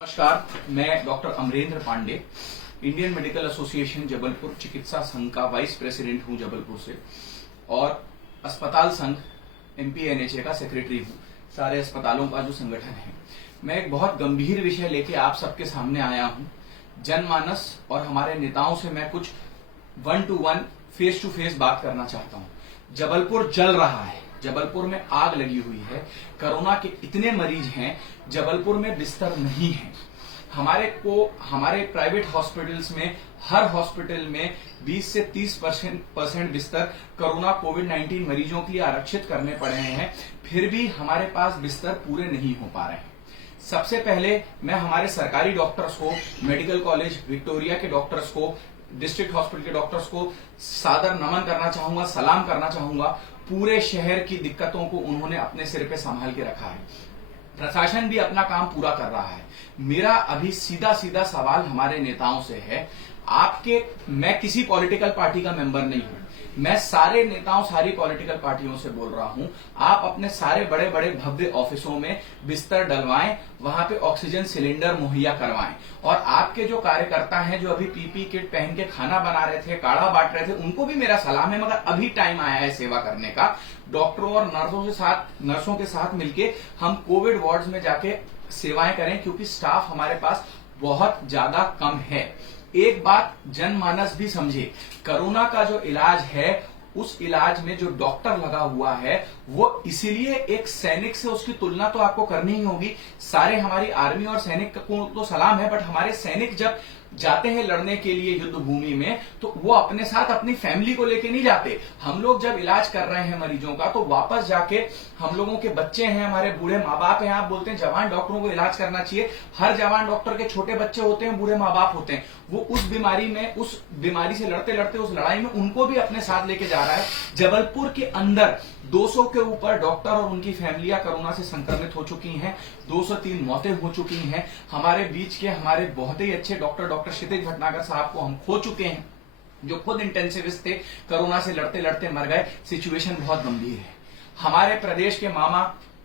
नमस्कार, मैं doctor Amarendra Pandey, Indian Medical Association Jabalpur चिकित्सा संघ का वाइस प्रेसिडेंट हूं जबलपुर से और अस्पताल संघ एमपीएनएचए का सेक्रेटरी हूं। सारे अस्पतालों का जो संगठन है, मैं एक बहुत गंभीर विषय लेके आप सबके सामने आया हूं। जनमानस और हमारे नेताओं से मैं कुछ 1-to-1 फेस टू फेस बात करना चाहता हूं। जबलपुर जल रहा है, जबलपुर में आग लगी हुई है, कोरोना के इतने मरीज हैं, जबलपुर में बिस्तर नहीं है। हमारे प्राइवेट हॉस्पिटल्स में हर हॉस्पिटल में 20 से 30% बिस्तर कोरोना कोविड-19 मरीजों के लिए आरक्षित करने पड़े हैं, फिर भी हमारे पास बिस्तर पूरे नहीं हो पा रहे हैं। सबसे पहले मैं हमारे सरकारी डॉक्टर्स को, मेडिकल कॉलेज विक्टोरिया के डॉक्टर्स को, डिस्ट्रिक्ट हॉस्पिटल के डॉक्टर्स को सादर नमन करना चाहूंगा, सलाम करना चाहूंगा। पूरे शहर की दिक्कतों को उन्होंने अपने सिर पे संभाल के रखा है। प्रशासन भी अपना काम पूरा कर रहा है। मेरा अभी सीधा सीधा सवाल हमारे नेताओं से है, मैं किसी पॉलिटिकल पार्टी का मेंबर नहीं हूं, मैं सारे नेताओं, सारी पॉलिटिकल पार्टियों से बोल रहा हूं, आप अपने सारे बड़े बड़े भव्य ऑफिसों में बिस्तर डलवाएं, वहां पे ऑक्सीजन सिलेंडर मुहैया करवाएं। और आपके जो कार्यकर्ता हैं, जो अभी पीपी किट पहन के खाना बना रहे थे, काढ़ा बांट रहे थे, उनको भी मेरा सलाम है, मगर अभी टाइम आया है सेवा करने का। डॉक्टरों और नर्सों के साथ मिलके हम कोविड वार्ड्स में जाके सेवाएं करें, क्योंकि स्टाफ हमारे पास बहुत ज्यादा कम है। एक बात जनमानस भी समझे, कोरोना का जो इलाज है, उस इलाज में जो डॉक्टर लगा हुआ है, वो इसीलिए एक सैनिक से उसकी तुलना तो आपको करनी ही होगी। सारे हमारी आर्मी और सैनिक को तो सलाम है, बट हमारे सैनिक जब जाते हैं लड़ने के लिए युद्ध भूमि में, तो वो अपने साथ अपनी फैमिली को लेके नहीं जाते। हम लोग जब इलाज कर रहे हैं मरीजों का, तो वापस जाके हम लोगों के बच्चे हैं, हमारे बूढ़े माँ बाप हैं, आप बोलते हैं जवान डॉक्टरों को इलाज करना चाहिए, हर जवान डॉक्टर के छोटे बच्चे होते हैं, बूढ़े माँ बाप होते हैं, वो उस बीमारी से लड़ते लड़ते उस लड़ाई में उनको भी अपने साथ लेके जा रहा है। जबलपुर के अंदर 200 के ऊपर डॉक्टर और उनकी फैमिलियां कोरोना से संक्रमित हो चुकी हैं, 203 मौतें हो चुकी हैं। हमारे बीच के हमारे बहुत ही अच्छे डॉक्टर क्षितिज भटनागर साहब को हम खो चुके हैं, जो खुद इंटेंसिविस्ट थे, कोरोना से लड़ते लड़ते मर गए। सिचुएशन बहुत गंभीर है। हमारे प्रदेश के मामा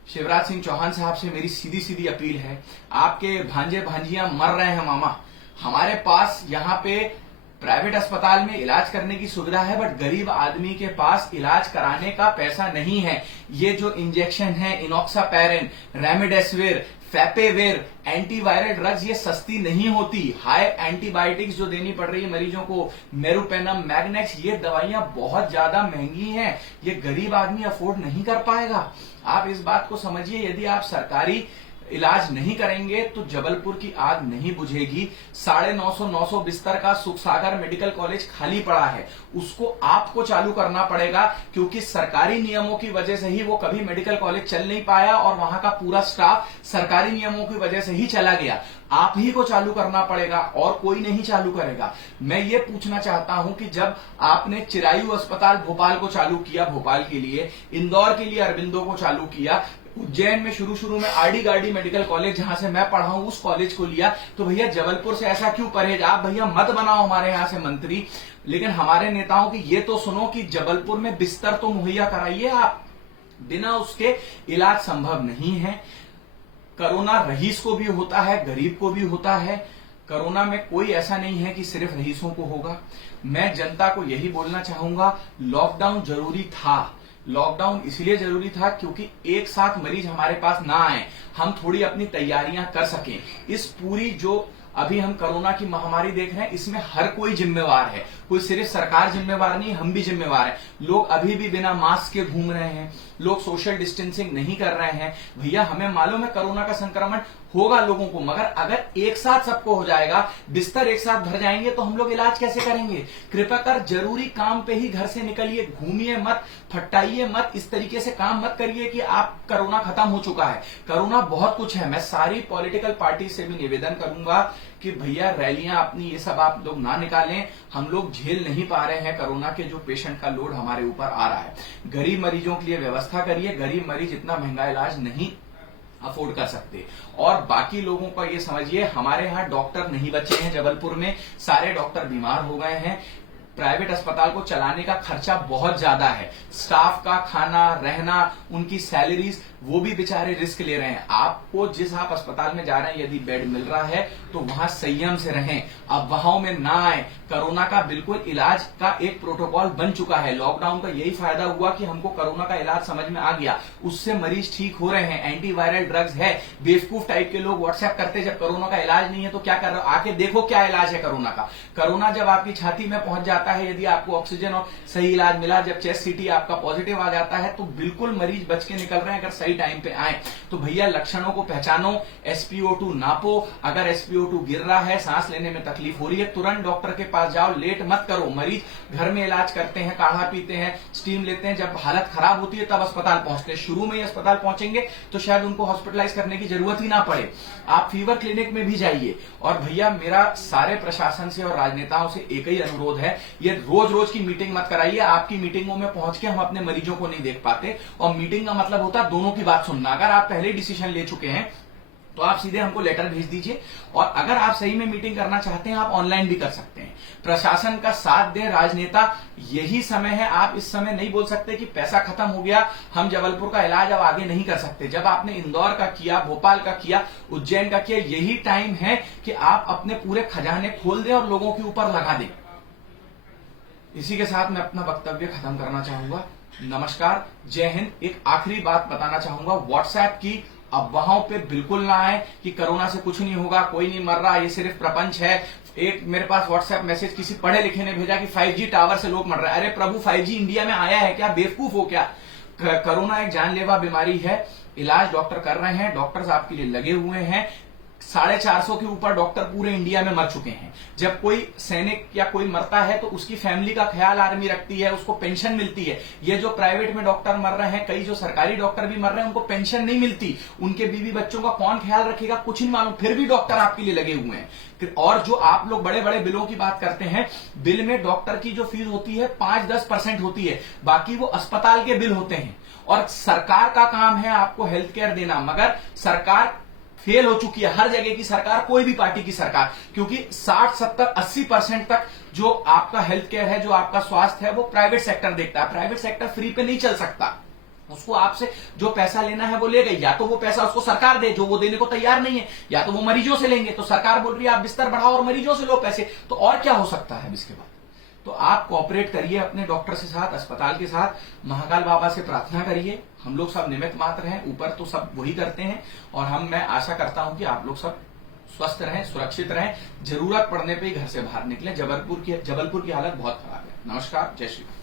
शिवराज सिंह चौहान साहब से मेरी सीधी सीधी अपील है, आपके भांजे भांजियां मर रहे हैं मामा, हमारे पास यहाँ पे प्राइवेट अस्पताल में इलाज करने की सुविधा है, बट गरीब आदमी के पास इलाज कराने का पैसा नहीं है। ये जो इंजेक्शन है, इनॉक्सापैरिन, रेमडेसिविर, फैपेवेर, एंटीवायरल ड्रग्स, ये सस्ती नहीं होती। हाई एंटीबायोटिक्स जो देनी पड़ रही है मरीजों को, मेरुपेनम, मैग्नेक्स, ये दवाइयां बहुत ज्यादा महंगी हैं, ये गरीब आदमी अफोर्ड नहीं कर पाएगा। आप इस बात को समझिए, यदि आप सरकारी इलाज नहीं करेंगे तो जबलपुर की आग नहीं बुझेगी। 950 बिस्तर का सुखसागर मेडिकल कॉलेज खाली पड़ा है, उसको आपको चालू करना पड़ेगा, क्योंकि सरकारी नियमों की वजह से ही वो कभी मेडिकल कॉलेज चल नहीं पाया और वहां का पूरा स्टाफ सरकारी नियमों की वजह से ही चला गया। आप ही को चालू करना पड़ेगा और कोई नहीं चालू करेगा। मैं ये पूछना चाहता हूं कि जब आपने चिरायु अस्पताल भोपाल को चालू किया, भोपाल के लिए, इंदौर के लिए अरविंदो को चालू किया, उज्जैन में शुरू में आरडी गार्डी मेडिकल कॉलेज जहां से मैं पढ़ा हूं, उस कॉलेज को लिया, तो भैया जबलपुर से ऐसा क्यों परहेज? आप भैया मत बनाओ हमारे यहां से मंत्री, लेकिन हमारे नेताओं की ये तो सुनो कि जबलपुर में बिस्तर तो मुहैया कराइए आप। बिना उसके इलाज संभव नहीं है। कोरोना रईस को भी होता है, गरीब को भी होता है। कोरोना में कोई ऐसा नहीं है कि सिर्फ रईसों को होगा। मैं जनता को यही बोलना चाहूंगा, लॉकडाउन जरूरी था। लॉकडाउन इसलिए जरूरी था क्योंकि एक साथ मरीज हमारे पास ना आए, हम थोड़ी अपनी तैयारियां कर सकें। इस पूरी जो अभी हम कोरोना की महामारी देख रहे हैं, इसमें हर कोई जिम्मेवार है, कोई सिर्फ सरकार जिम्मेवार नहीं, हम भी जिम्मेवार हैं। लोग अभी भी बिना मास्क के घूम रहे हैं, लोग सोशल डिस्टेंसिंग नहीं कर रहे हैं। भैया हमें मालूम है कोरोना का संक्रमण होगा लोगों को, मगर अगर एक साथ सबको हो जाएगा, बिस्तर एक साथ भर जाएंगे, तो हम लोग इलाज कैसे करेंगे? कृपया कर जरूरी काम पे ही घर से निकलिए, घूमिए मत, फटाइए मत, इस तरीके से काम मत करिए कि आप कोरोना खत्म हो चुका है। कोरोना बहुत कुछ है। मैं सारी पॉलिटिकल पार्टी से भी निवेदन करूंगा कि भैया रैलियां अपनी ये सब आप लोग ना निकालें, हम लोग झेल नहीं पा रहे हैं कोरोना के जो पेशेंट का लोड हमारे ऊपर आ रहा है। गरीब मरीजों के लिए व्यवस्था करिए, गरीब मरीज इतना महंगा इलाज नहीं अफोर्ड कर सकते। और बाकी लोगों का ये समझिए, हमारे यहाँ डॉक्टर नहीं बचे हैं जबलपुर में, सारे डॉक्टर बीमार हो गए हैं। प्राइवेट अस्पताल को चलाने का खर्चा बहुत ज्यादा है। स्टाफ का खाना, रहना, उनकी सैलरीज, वो भी बेचारे रिस्क ले रहे हैं। आपको जिस आप अस्पताल में जा रहे हैं, यदि बेड मिल रहा है तो वहां संयम से रहें, अफवाहों में ना आए। कोरोना का बिल्कुल इलाज का एक प्रोटोकॉल बन चुका है। लॉकडाउन का यही फायदा हुआ कि हमको कोरोना का इलाज समझ में आ गया, उससे मरीज ठीक हो रहे हैं, एंटीवायरल ड्रग्स है। बेवकूफ टाइप के लोग व्हाट्सएप करते, जब कोरोना का इलाज नहीं है तो क्या कर रहे हो, आके देखो क्या इलाज है कोरोना का। कोरोना जब आपकी छाती में पहुंच जाता है, यदि आपको ऑक्सीजन और सही इलाज मिला, जब चेस्ट सीटी आपका पॉजिटिव आ जाता है तो बिल्कुल मरीज बच के निकल रहे हैं, अगर सही टाइम पे आए तो। भैया लक्षणों को पहचानो, SpO2 नापो, अगर SpO2 गिर रहा है, सांस लेने में तकलीफ हो रही है, तुरंत डॉक्टर के पास जाओ, लेट मत करो। मरीज घर में इलाज करते हैं, काढ़ा पीते हैं, स्टीम लेते हैं, जब हालत खराब होती है तब अस्पताल पहुंचते हैं। शुरू में ही अस्पताल पहुंचेंगे तो शायद उनको हॉस्पिटलाइज करने की जरूरत ही ना पड़े। आप फीवर क्लिनिक में भी जाइए। और भैया मेरा सारे प्रशासन से और राजनेताओं से एक ही अनुरोध है, ये रोज रोज की मीटिंग मत कराइए। आपकी मीटिंगों में पहुंच के हम अपने मरीजों को नहीं देख पाते, और मीटिंग का मतलब होता है दोनों की बात सुनना। अगर आप पहले डिसीजन ले चुके हैं तो आप सीधे हमको लेटर भेज दीजिए, और अगर आप सही में मीटिंग करना चाहते हैं आप ऑनलाइन भी कर सकते हैं। प्रशासन का साथ दें राजनेता, यही समय है। आप इस समय नहीं बोल सकते कि पैसा खत्म हो गया, हम जबलपुर का इलाज अब आगे नहीं कर सकते। जब आपने इंदौर का किया, भोपाल का किया, उज्जैन का किया, यही टाइम है कि आप अपने पूरे खजाने खोल दें और लोगों के ऊपर लगा दें। इसी के साथ मैं अपना वक्तव्य खत्म करना चाहूंगा। नमस्कार, जय हिंद। एक आखिरी बात बताना चाहूंगा, व्हाट्सएप की अफवाहों पे बिल्कुल ना आए कि कोरोना से कुछ नहीं होगा, कोई नहीं मर रहा, ये सिर्फ प्रपंच है। एक मेरे पास व्हाट्सएप मैसेज किसी पढ़े लिखे ने भेजा कि 5G टावर से लोग मर रहे हैं। अरे प्रभु, 5G इंडिया में आया है क्या? बेवकूफ हो क्या? कोरोना एक जानलेवा बीमारी है, इलाज डॉक्टर कर रहे हैं, डॉक्टर्स आपके लिए लगे हुए हैं। 450 के ऊपर डॉक्टर पूरे इंडिया में मर चुके हैं। जब कोई सैनिक या कोई मरता है तो उसकी फैमिली का ख्याल आर्मी रखती है, उसको पेंशन मिलती है। ये जो प्राइवेट में डॉक्टर मर रहे हैं, कई जो सरकारी डॉक्टर भी मर रहे हैं, उनको पेंशन नहीं मिलती। उनके बीवी बच्चों का कौन ख्याल रखेगा, कुछ नहीं मालूम, फिर भी डॉक्टर आपके लिए लगे हुए हैं। और जो आप लोग बड़े बड़े बिलों की बात करते हैं, बिल में डॉक्टर की जो फीस होती है 5-10% होती है, बाकी वो अस्पताल के बिल होते हैं। और सरकार का काम है आपको हेल्थ केयर देना, मगर सरकार फेल हो चुकी है। हर जगह की सरकार, कोई भी पार्टी की सरकार, क्योंकि 60-70-80% तक जो आपका हेल्थ केयर है, जो आपका स्वास्थ्य है, वो प्राइवेट सेक्टर देखता है। प्राइवेट सेक्टर फ्री पे नहीं चल सकता, उसको आपसे जो पैसा लेना है वो ले गई। या तो वो पैसा उसको सरकार दे, जो वो देने को तैयार नहीं है, या तो वो मरीजों से लेंगे। तो सरकार बोल रही है आप बिस्तर बढ़ाओ और मरीजों से लो पैसे, तो और क्या हो सकता है इसके बाद? तो आप कोऑपरेट करिए अपने डॉक्टर के साथ, अस्पताल के साथ, महाकाल बाबा से प्रार्थना करिए। हम लोग सब निमित्त मात्र हैं, ऊपर तो सब वही करते हैं। और मैं आशा करता हूं कि आप लोग सब स्वस्थ रहें, सुरक्षित रहें, जरूरत पड़ने पे ही घर से बाहर निकलें। जबलपुर की हालत बहुत खराब है। नमस्कार, जय श्री राम।